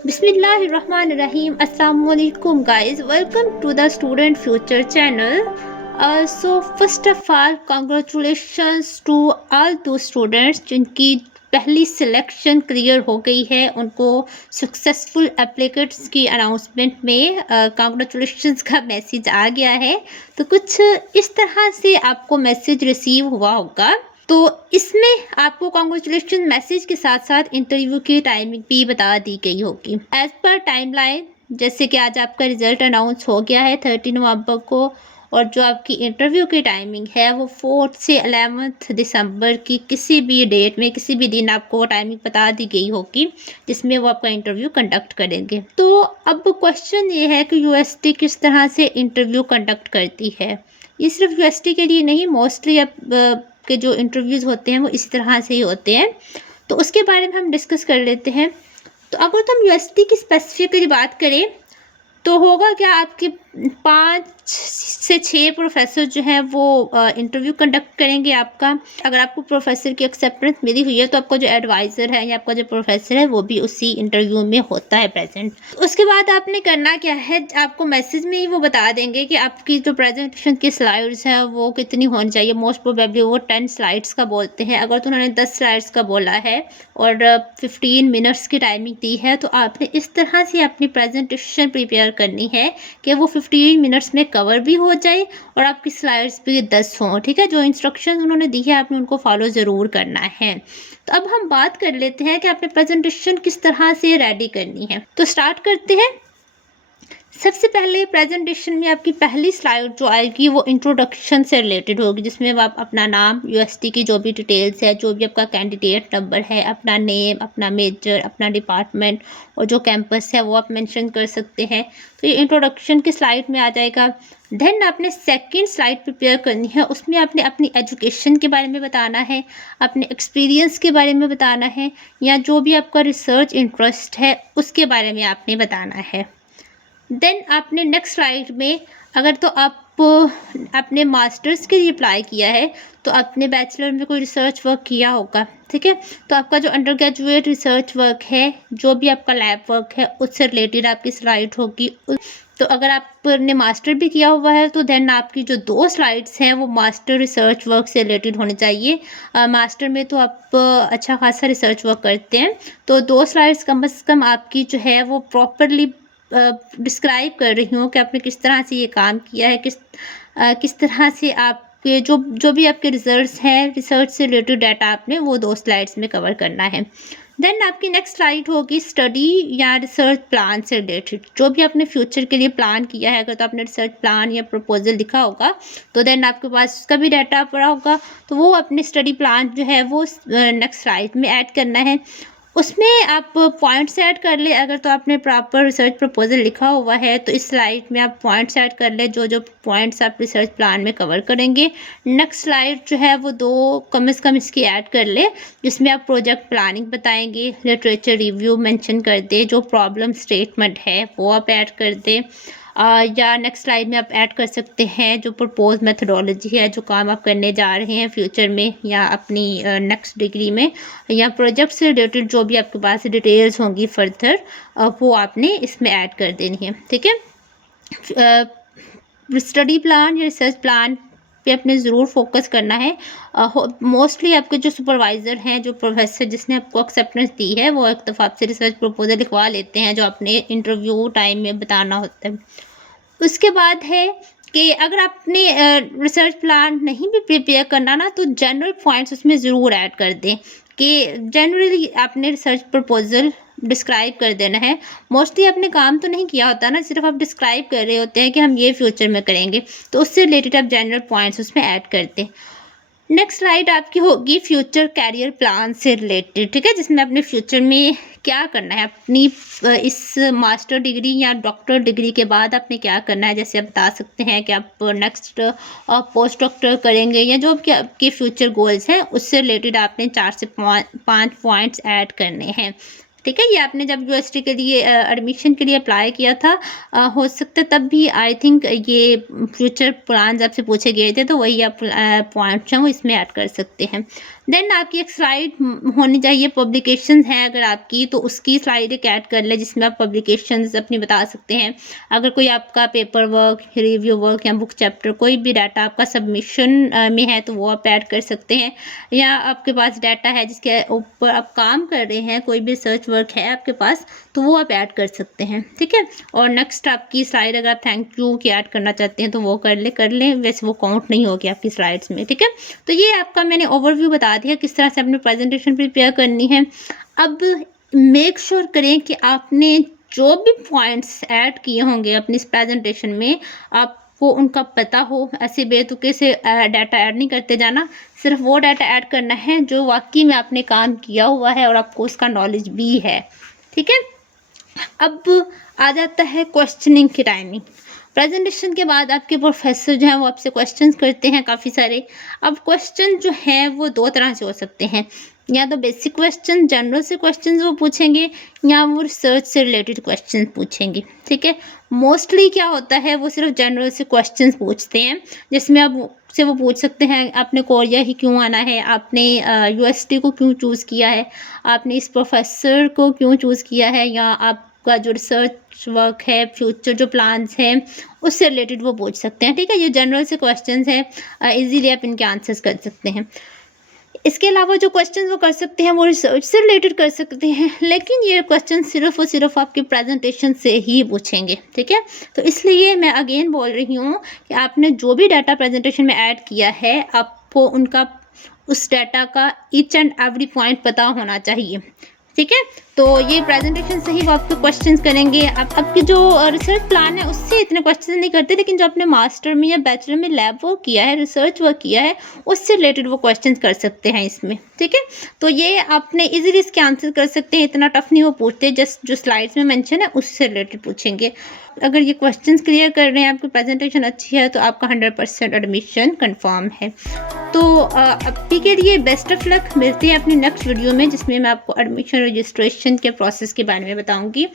Bismillahirrahmanirrahim. Assalamualaikum guys. Welcome to the Student Future channel. So first of all, congratulations to all those students जिनकी पहली selection clear हो गई है, उनको successful applicants की announcement में कॉन्ग्रेचुलेशंस का मैसेज आ गया है। तो कुछ इस तरह से आपको मैसेज रिसीव हुआ होगा। तो इसमें आपको कॉन्ग्रेचुलेशन मैसेज के साथ साथ इंटरव्यू की टाइमिंग भी बता दी गई होगी एज पर टाइमलाइन। जैसे कि आज आपका रिजल्ट अनाउंस हो गया है 30 नवंबर को, और जो आपकी इंटरव्यू की टाइमिंग है वो 4 से 11 दिसंबर की किसी भी डेट में किसी भी दिन आपको वो टाइमिंग बता दी गई होगी जिसमें वो आपका इंटरव्यू कंडक्ट करेंगे। तो अब क्वेश्चन ये है कि यूएसटी किस तरह से इंटरव्यू कंडक्ट करती है। ये सिर्फ यूएसटी के लिए नहीं, मोस्टली अब के जो इंटरव्यूज़ होते हैं वो इसी तरह से ही होते हैं। तो उसके बारे में हम डिस्कस कर लेते हैं। तो अगर तो हम यूएसटी की स्पेसिफिकली बात करें तो होगा क्या, आपके 5 से 6 प्रोफेसर जो हैं वो इंटरव्यू कंडक्ट करेंगे आपका। अगर आपको प्रोफेसर की एक्सेप्टेंस मिली हुई है तो आपका जो एडवाइज़र है या आपका जो प्रोफेसर है वो भी उसी इंटरव्यू में होता है प्रेजेंट। उसके बाद आपने करना क्या है, आपको मैसेज में ही वो बता देंगे कि आपकी जो प्रेजेंटेशन की स्लाइड्स हैं वो कितनी होनी चाहिए। मोस्ट प्रोबेबली वो 10 स्लाइड्स का बोलते हैं। अगर तो उन्होंने 10 स्लाइड्स का बोला है और 15 मिनट्स की टाइमिंग दी है तो आपने इस तरह से अपनी प्रेजेंटेशन प्रिपेयर करनी है कि वो 15 मिनट्स में कवर भी हो जाए और आपकी स्लाइड्स भी 10 हों। ठीक है, जो इंस्ट्रक्शन उन्होंने दी है आपने उनको फॉलो ज़रूर करना है। तो अब हम बात कर लेते हैं कि आपने प्रेजेंटेशन किस तरह से रेडी करनी है। तो स्टार्ट करते हैं। सबसे पहले प्रेजेंटेशन में आपकी पहली स्लाइड जो आएगी वो इंट्रोडक्शन से रिलेटेड होगी, जिसमें आप अपना नाम, यूएसटी की जो भी डिटेल्स है, जो भी आपका कैंडिडेट नंबर है, अपना नेम, अपना मेजर, अपना डिपार्टमेंट और जो कैंपस है वो आप मेंशन कर सकते हैं। तो ये इंट्रोडक्शन की स्लाइड में आ जाएगा। देन आपने सेकंड स्लाइड प्रिपेयर करनी है, उसमें आपने अपनी एजुकेशन के बारे में बताना है, अपने एक्सपीरियंस के बारे में बताना है, या जो भी आपका रिसर्च इंटरेस्ट है उसके बारे में आपने बताना है। देन आपने नेक्स्ट स्लाइड में, अगर तो आप अपने मास्टर्स के लिए अप्लाई किया है तो आपने बैचलर में कोई रिसर्च वर्क किया होगा। ठीक है, तो आपका जो अंडर ग्रेजुएट रिसर्च वर्क है, जो भी आपका लैब वर्क है, उससे रिलेटेड आपकी स्लाइड होगी। तो अगर आपने मास्टर भी किया हुआ है तो देन आपकी जो 2 स्लाइड्स हैं वो मास्टर रिसर्च वर्क से रिलेटेड होनी चाहिए। मास्टर में तो आप अच्छा खासा रिसर्च वर्क करते हैं, तो 2 स्लाइड्स कम से कम आपकी जो है वो प्रॉपरली डिस्क्राइब कर रही हूँ कि आपने किस तरह से ये काम किया है, किस तरह से आपके जो भी आपके रिजल्ट्स हैं, रिसर्च से रिलेटेड डाटा आपने वो 2 स्लाइड्स में कवर करना है। देन आपकी नेक्स्ट स्लाइड होगी स्टडी या रिसर्च प्लान से रिलेटेड, जो भी आपने फ्यूचर के लिए प्लान किया है। अगर तो आपने रिसर्च प्लान या प्रपोजल लिखा होगा तो देन आपके पास उसका भी डाटा पड़ा होगा, तो वो अपने स्टडी प्लान जो है वो नेक्स्ट स्लाइड में ऐड करना है। उसमें आप पॉइंट्स ऐड कर ले। अगर तो आपने प्रॉपर रिसर्च प्रपोजल लिखा हुआ है तो इस स्लाइड में आप पॉइंट्स ऐड कर ले, जो जो पॉइंट्स आप रिसर्च प्लान में कवर करेंगे। नेक्स्ट स्लाइड जो है वो 2 कम से कम इसकी ऐड कर ले, जिसमें आप प्रोजेक्ट प्लानिंग बताएंगे, लिटरेचर रिव्यू मेंशन कर दे, जो प्रॉब्लम स्टेटमेंट है वो आप ऐड कर दे। या नेक्स्ट स्लाइड में आप ऐड कर सकते हैं जो प्रपोज मेथडोलॉजी है, जो काम आप करने जा रहे हैं फ्यूचर में या अपनी नेक्स्ट डिग्री में, या प्रोजेक्ट से रिलेटेड जो भी आपके पास डिटेल्स होंगी फर्दर वो आपने इसमें ऐड कर देनी है। ठीक है, स्टडी प्लान या रिसर्च प्लान पे अपने ज़रूर फोकस करना है। मोस्टली आपके जो सुपरवाइज़र हैं, जो प्रोफेसर जिसने आपको एक्सेप्टेंस दी है, वो एक दफ़ा आपसे रिसर्च प्रपोजल लिखवा लेते हैं जो आपने इंटरव्यू टाइम में बताना होता है। उसके बाद है कि अगर आपने रिसर्च प्लान नहीं भी प्रिपेयर करना ना, तो जनरल पॉइंट्स उसमें ज़रूर ऐड कर दें कि जनरली आपने रिसर्च प्रपोजल डिस्क्राइब कर देना है। मोस्टली आपने काम तो नहीं किया होता ना, सिर्फ आप डिस्क्राइब कर रहे होते हैं कि हम ये फ्यूचर में करेंगे, तो उससे रिलेटेड आप जनरल पॉइंट्स उसमें ऐड कर दें। नेक्स्ट स्लाइड आपकी होगी फ्यूचर कैरियर प्लान से रिलेटेड। ठीक है, जिसमें अपने फ्यूचर में क्या करना है, अपनी इस मास्टर डिग्री या डॉक्टर डिग्री के बाद आपने क्या करना है। जैसे आप बता सकते हैं कि आप नेक्स्ट पोस्ट डॉक्टर करेंगे, या जो भी आपके फ्यूचर गोल्स हैं उससे रिलेटेड आपने 4 से 5 पॉइंट्स ऐड करने हैं। ठीक है, ये आपने जब यूनिवर्सिटी के लिए एडमिशन के लिए अप्लाई किया था, हो सकता है तब भी आई थिंक ये फ्यूचर प्लान्स आपसे पूछे गए थे, तो वही आप पॉइंट्स हैं वो इसमें ऐड कर सकते हैं। देन आपकी एक स्लाइड होनी चाहिए, पब्लिकेशंस हैं अगर आपकी तो उसकी स्लाइड एक ऐड कर लें जिसमें आप पब्लिकेशंस अपनी बता सकते हैं। अगर कोई आपका पेपर वर्क, रिव्यू वर्क या बुक चैप्टर कोई भी डाटा आपका सबमिशन में है तो वो आप ऐड कर सकते हैं, या आपके पास डाटा है जिसके ऊपर आप काम कर रहे हैं, कोई भी रिसर्च वर्क है आपके पास तो वो आप ऐड कर सकते हैं, ठीक है। और नेक्स्ट आपकी स्लाइड अगर आप थैंक यू की ऐड करना चाहते हैं तो वो कर लें, वैसे वो काउंट नहीं होगी आपकी स्लाइड्स में, ठीक है। तो ये आपका मैंने ओवरव्यू बता दिया किस तरह से अपनी प्रेजेंटेशन प्रिपेयर करनी है। अब मेक श्योर करें कि आपने जो भी पॉइंट्स ऐड किए होंगे अपनी इस प्रेजेंटेशन में आपको उनका पता हो। ऐसे बेतुके से डाटा ऐड नहीं करते जाना, सिर्फ वो डाटा ऐड करना है जो वाकई में आपने काम किया हुआ है और आपको उसका नॉलेज भी है, ठीक है। अब आ जाता है क्वेश्चनिंग की टाइमिंग। प्रेजेंटेशन के बाद आपके प्रोफेसर जो हैं वो आपसे क्वेश्चंस करते हैं काफ़ी सारे। अब क्वेश्चन जो हैं वो दो तरह से हो सकते हैं, या तो बेसिक क्वेश्चन जनरल से क्वेश्चन वो पूछेंगे, या वो रिसर्च से रिलेटेड क्वेश्चन पूछेंगे, ठीक है। मोस्टली क्या होता है वो सिर्फ जनरल से क्वेश्चन पूछते हैं, जिसमें आप से वो पूछ सकते हैं आपने कोरिया ही क्यों आना है, आपने यूएसटी को क्यों चूज़ किया है, आपने इस प्रोफेसर को क्यों चूज़ किया है, या आपका जो रिसर्च वर्क है, फ्यूचर जो प्लान्स हैं उससे रिलेटेड वो पूछ सकते हैं, ठीक है। ये जनरल से क्वेश्चंस हैं, इजीली आप इनके आंसर्स कर सकते हैं। इसके अलावा जो क्वेश्चन वो कर सकते हैं वो रिसर्च से रिलेटेड कर सकते हैं, लेकिन ये क्वेश्चन सिर्फ और सिर्फ आपके प्रेजेंटेशन से ही पूछेंगे, ठीक है। तो इसलिए मैं अगेन बोल रही हूँ कि आपने जो भी डाटा प्रेजेंटेशन में ऐड किया है आपको उनका उस डाटा का ईच एंड एवरी पॉइंट पता होना चाहिए, ठीक है। तो ये प्रेजेंटेशन से ही वो आपके क्वेश्चंस करेंगे। आप आपकी जो रिसर्च प्लान है उससे इतने क्वेश्चन नहीं करते, लेकिन जो आपने मास्टर में या बैचलर में लैब वर्क किया है, रिसर्च वर्क किया है, उससे रिलेटेड वो क्वेश्चंस कर सकते हैं इसमें, ठीक है। तो ये आपने इजीली इसके आंसर कर सकते हैं, इतना टफ नहीं वो पूछते, जस्ट जो स्लाइड्स में मेंशन है उससे रिलेटेड पूछेंगे। अगर ये क्वेश्चंस क्लियर कर रहे हैं, आपकी प्रेजेंटेशन अच्छी है, तो आपका 100% एडमिशन कन्फर्म है। तो अभी के लिए बेस्ट ऑफ लक। मिलते हैं अपनी नेक्स्ट वीडियो में जिसमें मैं आपको एडमिशन रजिस्ट्रेशन के प्रोसेस के बारे में बताऊंगी।